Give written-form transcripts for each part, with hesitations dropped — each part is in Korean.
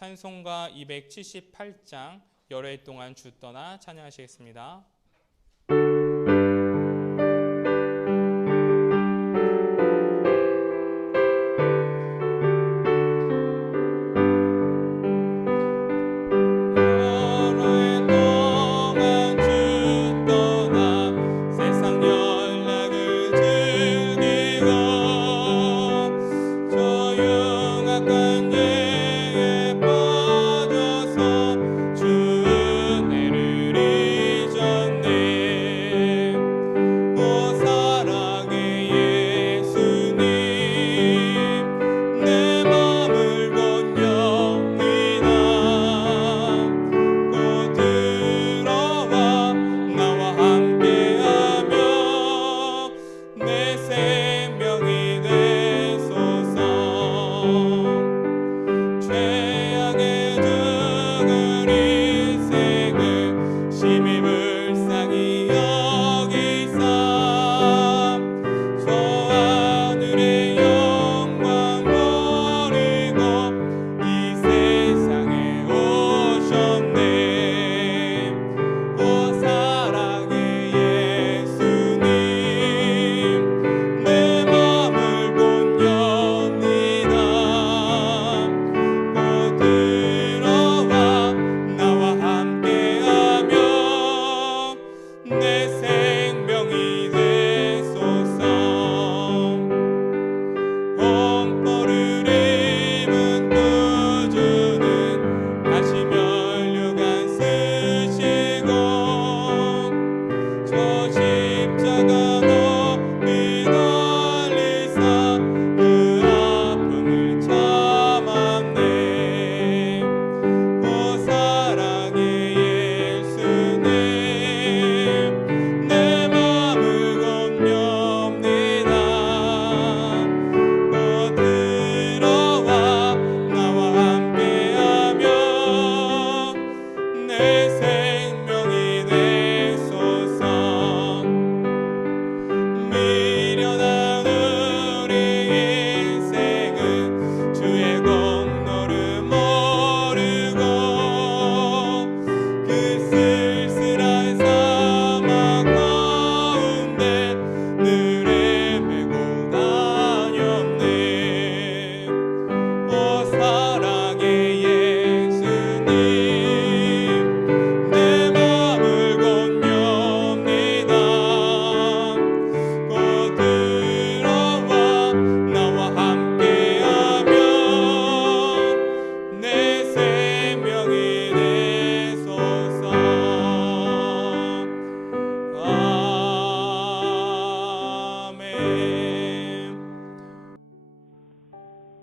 찬송가 278장 열흘 동안 주 떠나 찬양하시겠습니다.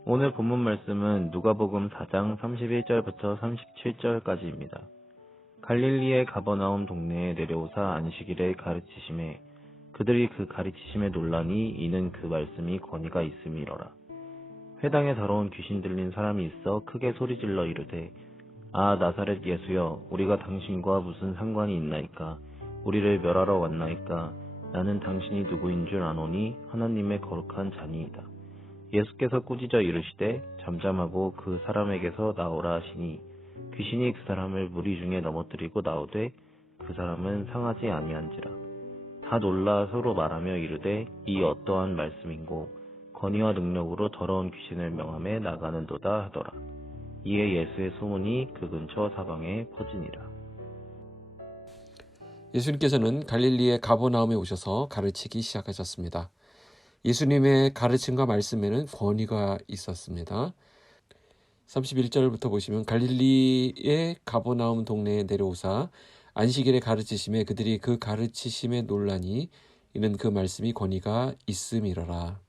오늘 본문 말씀은 누가복음 4장 31절부터 37절까지입니다. 갈릴리의 가버나움 동네에 내려오사 안식일에 가르치심에 그들이 그 가르치심에 놀라니 이는 그 말씀이 권위가 있음이러라. 회당에 더러운 귀신 들린 사람이 있어 크게 소리질러 이르되 아 나사렛 예수여 우리가 당신과 무슨 상관이 있나이까 우리를 멸하러 왔나이까 나는 당신이 누구인 줄 아노니 하나님의 거룩한 자니이다. 예수께서 꾸짖어 이르시되 잠잠하고 그 사람에게서 나오라 하시니 귀신이 그 사람을 무리 중에 넘어뜨리고 나오되 그 사람은 상하지 아니한지라. 다 놀라 서로 말하며 이르되 이 어떠한 말씀인고 권위와 능력으로 더러운 귀신을 명함에 나가는도다 하더라. 이에 예수의 소문이 그 근처 사방에 퍼지니라. 예수님께서는 갈릴리의 가버나움에 오셔서 가르치기 시작하셨습니다. 예수님의 가르침과 말씀에는 권위가 있었습니다. 31절부터 보시면 갈릴리의 가버나움 동네에 내려오사 안식일에 가르치심에 그들이 그 가르치심에 놀라니 이는 그 말씀이 권위가 있음이러라.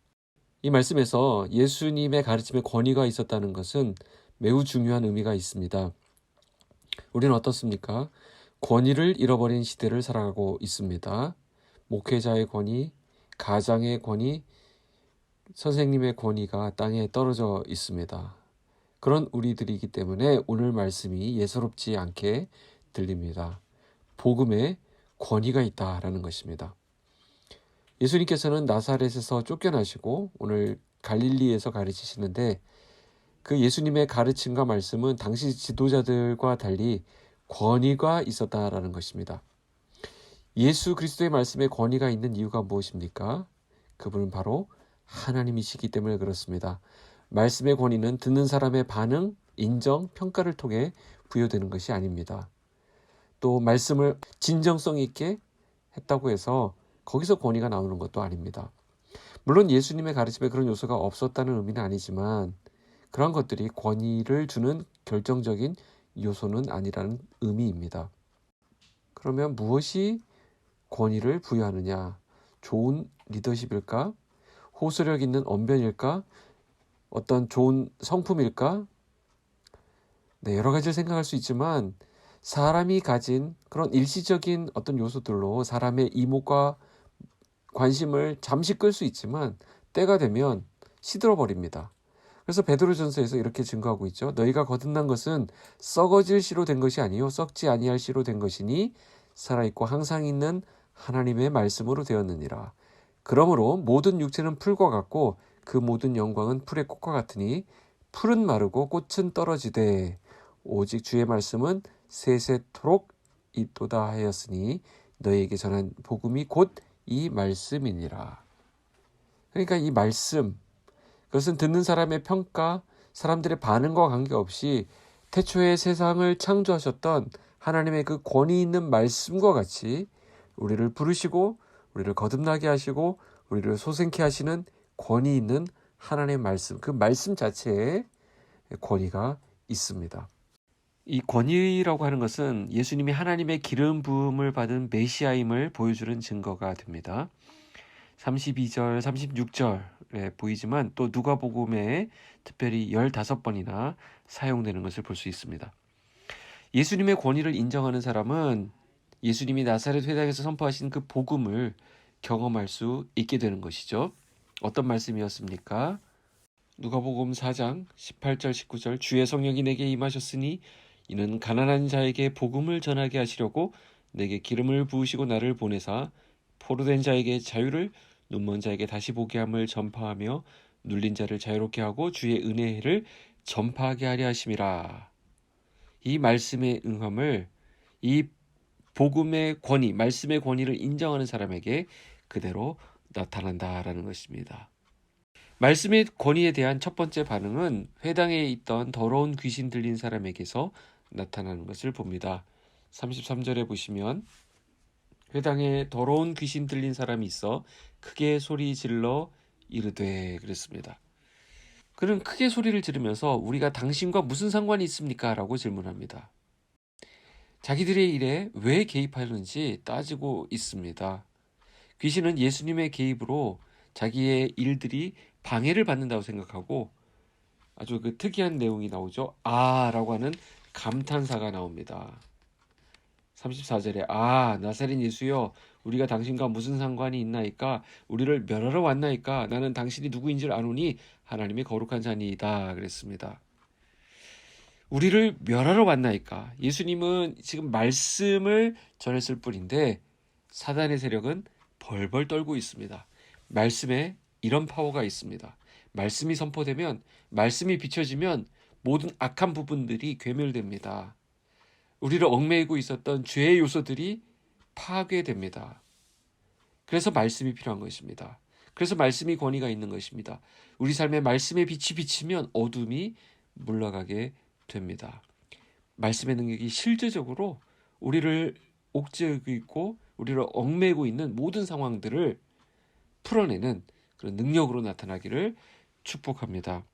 이 말씀에서 예수님의 가르침에 권위가 있었다는 것은 매우 중요한 의미가 있습니다. 우리는 어떻습니까? 권위를 잃어버린 시대를 살아가고 있습니다. 목회자의 권위, 가장의 권위, 선생님의 권위가 땅에 떨어져 있습니다. 그런 우리들이기 때문에 오늘 말씀이 예사롭지 않게 들립니다. 복음에 권위가 있다라는 것입니다. 예수님께서는 나사렛에서 쫓겨나시고 오늘 갈릴리에서 가르치시는데 그 예수님의 가르침과 말씀은 당시 지도자들과 달리 권위가 있었다라는 것입니다. 예수 그리스도의 말씀에 권위가 있는 이유가 무엇입니까? 그분은 바로 하나님이시기 때문에 그렇습니다. 말씀의 권위는 듣는 사람의 반응, 인정, 평가를 통해 부여되는 것이 아닙니다. 또 말씀을 진정성 있게 했다고 해서 거기서 권위가 나오는 것도 아닙니다. 물론 예수님의 가르침에 그런 요소가 없었다는 의미는 아니지만 그런 것들이 권위를 주는 결정적인 요소는 아니라는 의미입니다. 그러면 무엇이 권위를 부여하느냐? 좋은 리더십일까? 호소력 있는 언변일까? 어떤 좋은 성품일까? 네, 여러 가지를 생각할 수 있지만 사람이 가진 그런 일시적인 어떤 요소들로 사람의 이목과 관심을 잠시 끌 수 있지만 때가 되면 시들어버립니다. 그래서 베드로전서에서 이렇게 증거하고 있죠. 너희가 거듭난 것은 썩어질 씨로 된 것이 아니요 썩지 아니할 씨로 된 것이니 살아있고 항상 있는 하나님의 말씀으로 되었느니라. 그러므로 모든 육체는 풀과 같고 그 모든 영광은 풀의 꽃과 같으니 풀은 마르고 꽃은 떨어지되 오직 주의 말씀은 세세토록 있도다 하였으니 너희에게 전한 복음이 곧 이 말씀이니라. 그러니까 이 말씀, 그것은 듣는 사람의 평가, 사람들의 반응과 관계없이 태초에 세상을 창조하셨던 하나님의 그 권위 있는 말씀과 같이 우리를 부르시고 우리를 거듭나게 하시고 우리를 소생케 하시는 권위 있는 하나님의 말씀, 그 말씀 자체에 권위가 있습니다. 이 권위라고 하는 것은 예수님이 하나님의 기름 부음을 받은 메시아임을 보여주는 증거가 됩니다. 32절, 36절에 보이지만 또 누가복음에 특별히 15번이나 사용되는 것을 볼 수 있습니다. 예수님의 권위를 인정하는 사람은 예수님이 나사렛 회당에서 선포하신 그 복음을 경험할 수 있게 되는 것이죠. 어떤 말씀이었습니까? 누가복음 4장 18절 19절 주의 성령이 내게 임하셨으니 이는 가난한 자에게 복음을 전하게 하시려고 내게 기름을 부으시고 나를 보내사 포로된 자에게 자유를 눈먼 자에게 다시 보게 함을 전파하며 눌린 자를 자유롭게 하고 주의 은혜를 전파하게 하려 하심이라. 이 말씀의 응함을 이 복음의 권위, 말씀의 권위를 인정하는 사람에게 그대로 나타난다라는 것입니다. 말씀의 권위에 대한 첫 번째 반응은 회당에 있던 더러운 귀신 들린 사람에게서 나타나는 것을 봅니다. 33절에 보시면 회당에 더러운 귀신 들린 사람이 있어 크게 소리 질러 이르되 그랬습니다. 그는 크게 소리를 지르면서 우리가 당신과 무슨 상관이 있습니까? 라고 질문합니다. 자기들의 일에 왜 개입하는지 따지고 있습니다. 귀신은 예수님의 개입으로 자기의 일들이 방해를 받는다고 생각하고 아주 그 특이한 내용이 나오죠. 라고 하는 감탄사가 나옵니다. 34절에 나사렛 예수여 우리가 당신과 무슨 상관이 있나이까 우리를 멸하러 왔나이까 나는 당신이 누구인지를 아노니 하나님의 거룩한 자니이다 그랬습니다. 우리를 멸하러 왔나이까. 예수님은 지금 말씀을 전했을 뿐인데 사단의 세력은 벌벌 떨고 있습니다. 말씀에 이런 파워가 있습니다. 말씀이 선포되면 말씀이 비춰지면 모든 악한 부분들이 괴멸됩니다. 우리를 얽매이고 있었던 죄의 요소들이 파괴됩니다. 그래서 말씀이 필요한 것입니다. 그래서 말씀이 권위가 있는 것입니다. 우리 삶에 말씀의 빛이 비치면 어둠이 물러가게 됩니다. 말씀의 능력이 실제적으로 우리를 옥죄고 있고 우리를 얽매이고 있는 모든 상황들을 풀어내는 그런 능력으로 나타나기를 축복합니다.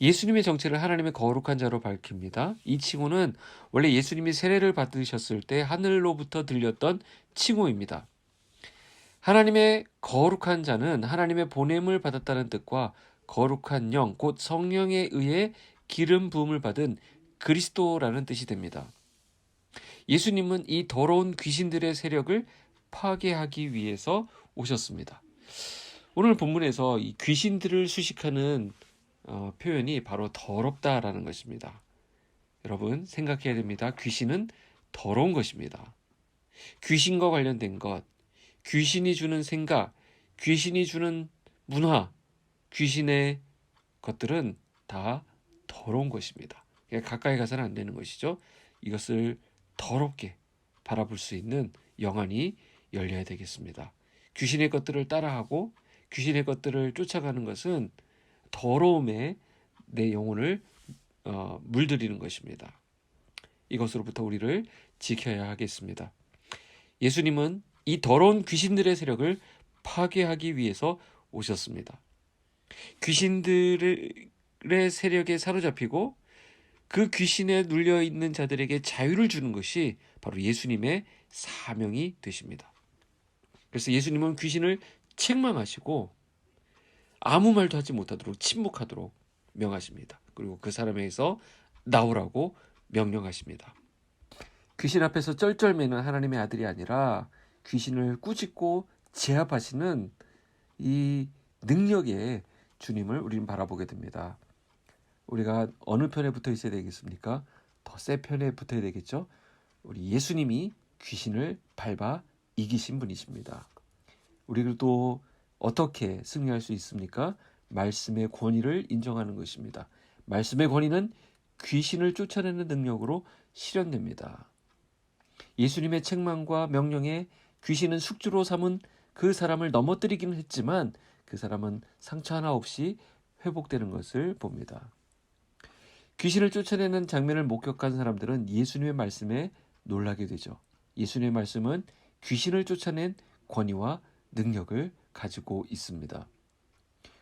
예수님의 정체를 하나님의 거룩한 자로 밝힙니다. 이 칭호는 원래 예수님이 세례를 받으셨을 때 하늘로부터 들렸던 칭호입니다. 하나님의 거룩한 자는 하나님의 보냄을 받았다는 뜻과 거룩한 영, 곧 성령에 의해 기름 부음을 받은 그리스도라는 뜻이 됩니다. 예수님은 이 더러운 귀신들의 세력을 파괴하기 위해서 오셨습니다. 오늘 본문에서 이 귀신들을 수식하는 표현이 바로 더럽다라는 것입니다. 여러분 생각해야 됩니다. 귀신은 더러운 것입니다. 귀신과 관련된 것, 귀신이 주는 생각, 귀신이 주는 문화, 귀신의 것들은 다 더러운 것입니다. 그러니까 가까이 가서는 안 되는 것이죠. 이것을 더럽게 바라볼 수 있는 영안이 열려야 되겠습니다. 귀신의 것들을 따라하고 귀신의 것들을 쫓아가는 것은 더러움에 내 영혼을 물들이는 것입니다. 이것으로부터 우리를 지켜야 하겠습니다. 예수님은 이 더러운 귀신들의 세력을 파괴하기 위해서 오셨습니다. 귀신들의 세력에 사로잡히고 그 귀신에 눌려 있는 자들에게 자유를 주는 것이 바로 예수님의 사명이 되십니다. 그래서 예수님은 귀신을 책망하시고 아무 말도 하지 못하도록 침묵하도록 명하십니다. 그리고 그 사람에게서 나오라고 명령하십니다. 귀신 앞에서 쩔쩔매는 하나님의 아들이 아니라 귀신을 꾸짖고 제압하시는 이 능력의 주님을 우리는 바라보게 됩니다. 우리가 어느 편에 붙어 있어야 되겠습니까? 더 세 편에 붙어야 되겠죠? 우리 예수님이 귀신을 밟아 이기신 분이십니다. 우리도 어떻게 승리할 수 있습니까? 말씀의 권위를 인정하는 것입니다. 말씀의 권위는 귀신을 쫓아내는 능력으로 실현됩니다. 예수님의 책망과 명령에 귀신은 숙주로 삼은 그 사람을 넘어뜨리기는 했지만 그 사람은 상처 하나 없이 회복되는 것을 봅니다. 귀신을 쫓아내는 장면을 목격한 사람들은 예수님의 말씀에 놀라게 되죠. 예수님의 말씀은 귀신을 쫓아낸 권위와 능력을 가지고 있습니다.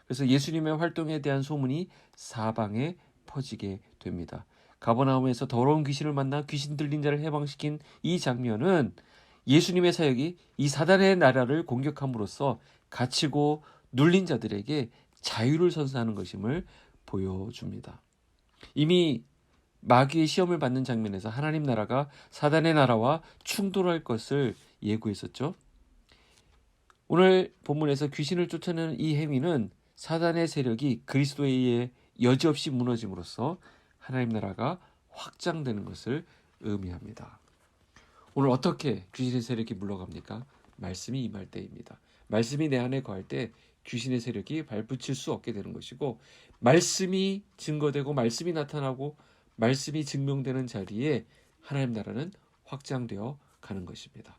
그래서 예수님의 활동에 대한 소문이 사방에 퍼지게 됩니다. 가버나움에서 더러운 귀신을 만나 귀신 들린 자를 해방시킨 이 장면은 예수님의 사역이 이 사단의 나라를 공격함으로써 갇히고 눌린 자들에게 자유를 선사하는 것임을 보여줍니다. 이미 마귀의 시험을 받는 장면에서 하나님 나라가 사단의 나라와 충돌할 것을 예고했었죠. 오늘 본문에서 귀신을 쫓아내는 이 행위는 사단의 세력이 그리스도에 의해 여지없이 무너짐으로써 하나님 나라가 확장되는 것을 의미합니다. 오늘 어떻게 귀신의 세력이 물러갑니까? 말씀이 임할 때입니다. 말씀이 내 안에 거할 때 귀신의 세력이 발붙일 수 없게 되는 것이고, 말씀이 증거되고 말씀이 나타나고 말씀이 증명되는 자리에 하나님 나라는 확장되어 가는 것입니다.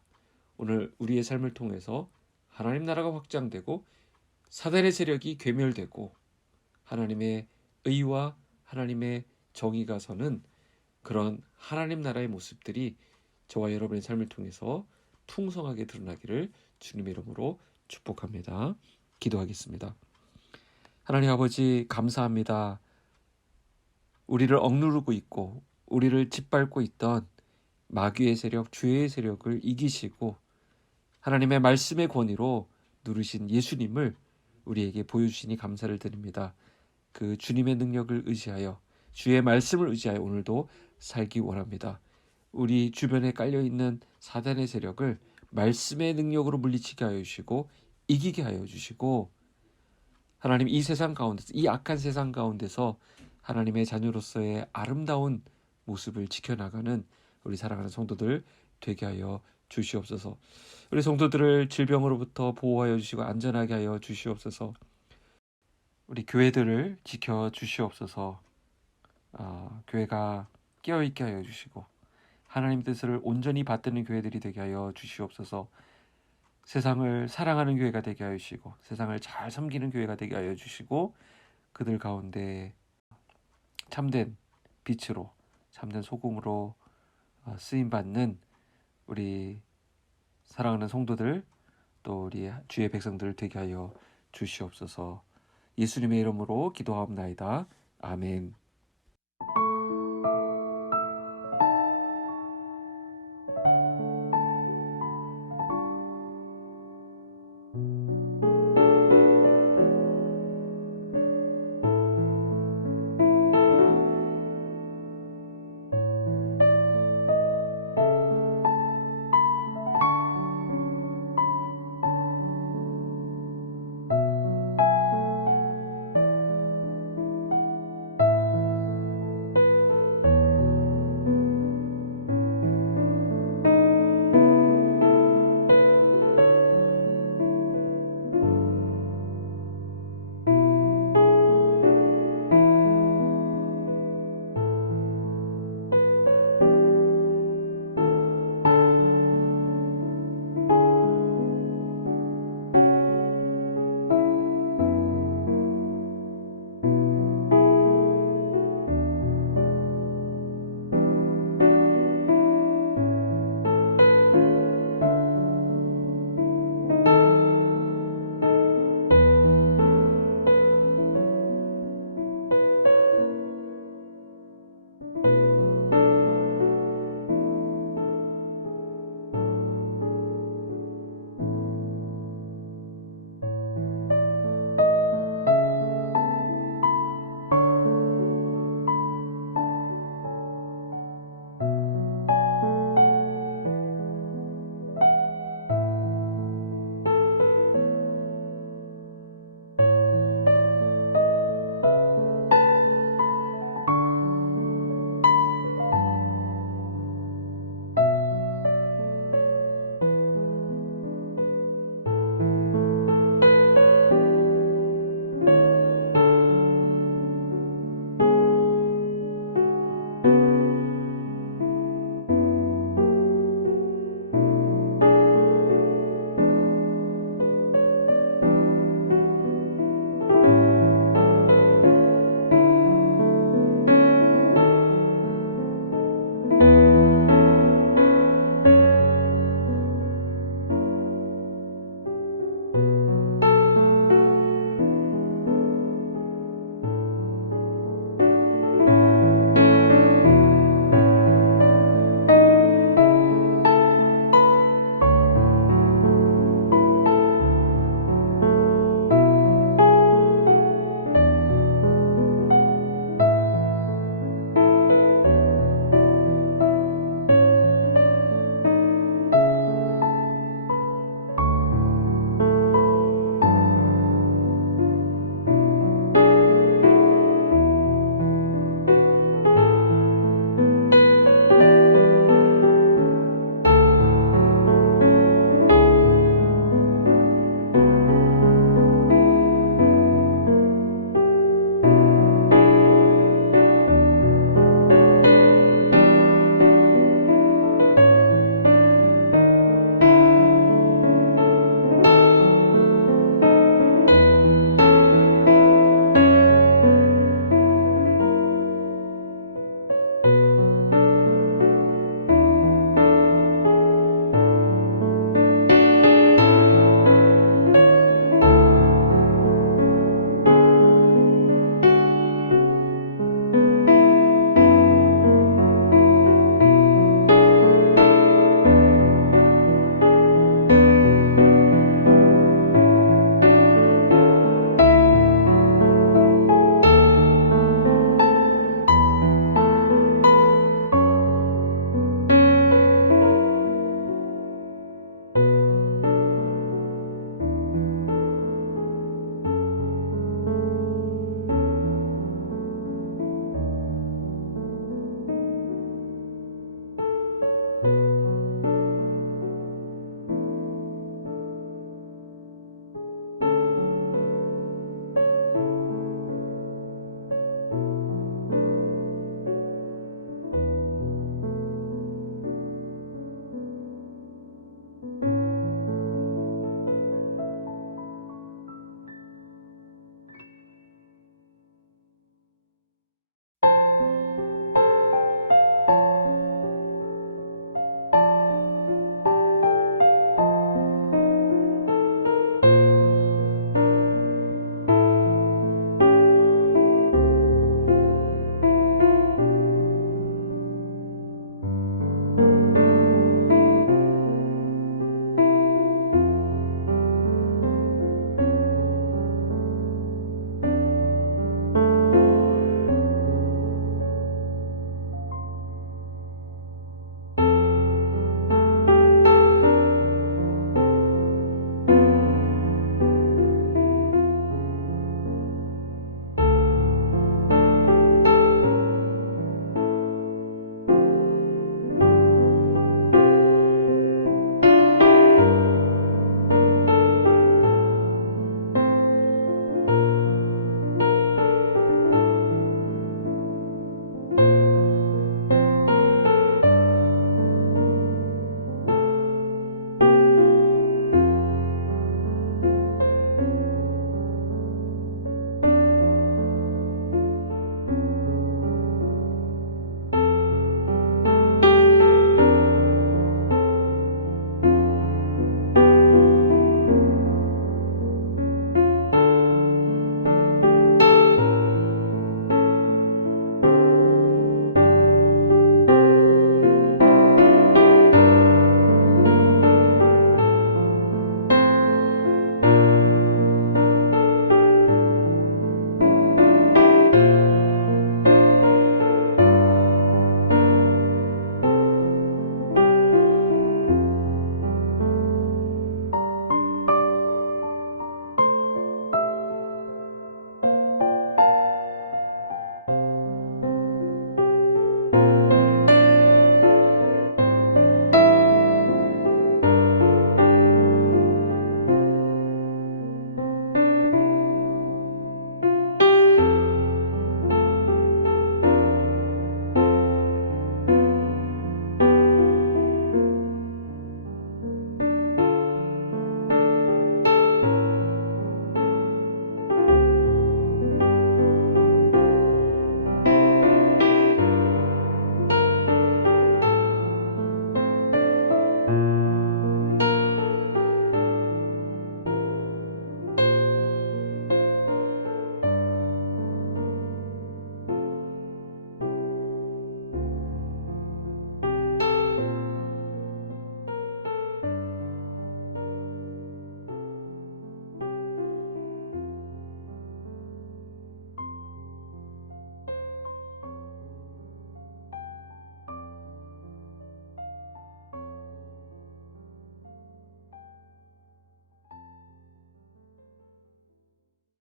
오늘 우리의 삶을 통해서 하나님 나라가 확장되고 사단의 세력이 괴멸되고 하나님의 의와 하나님의 정의가 서는 그런 하나님 나라의 모습들이 저와 여러분의 삶을 통해서 풍성하게 드러나기를 주님의 이름으로 축복합니다. 기도하겠습니다. 하나님 아버지, 감사합니다. 우리를 억누르고 있고 우리를 짓밟고 있던 마귀의 세력, 죄의 세력을 이기시고 하나님의 말씀의 권위로 누르신 예수님을 우리에게 보여주시니 감사를 드립니다. 그 주님의 능력을 의지하여 주의 말씀을 의지하여 오늘도 살기 원합니다. 우리 주변에 깔려있는 사단의 세력을 말씀의 능력으로 물리치게 하여 주시고 이기게 하여 주시고, 하나님 이 세상 가운데서, 이 악한 세상 가운데서 하나님의 자녀로서의 아름다운 모습을 지켜나가는 우리 사랑하는 성도들 되게 하여 주시옵소서. 우리 성도들을 질병으로부터 보호하여 주시고 안전하게 하여 주시옵소서. 우리 교회들을 지켜 주시옵소서. 교회가 깨어있게 하여 주시고 하나님 뜻을 온전히 받드는 교회들이 되게 하여 주시옵소서. 세상을 사랑하는 교회가 되게 하여 주시고 세상을 잘 섬기는 교회가 되게 하여 주시고 그들 가운데 참된 빛으로 참된 소금으로 쓰임받는 우리 사랑하는 성도들, 또 우리 주의 백성들 되게 하여 주시옵소서. 예수님의 이름으로 기도하옵나이다. 아멘.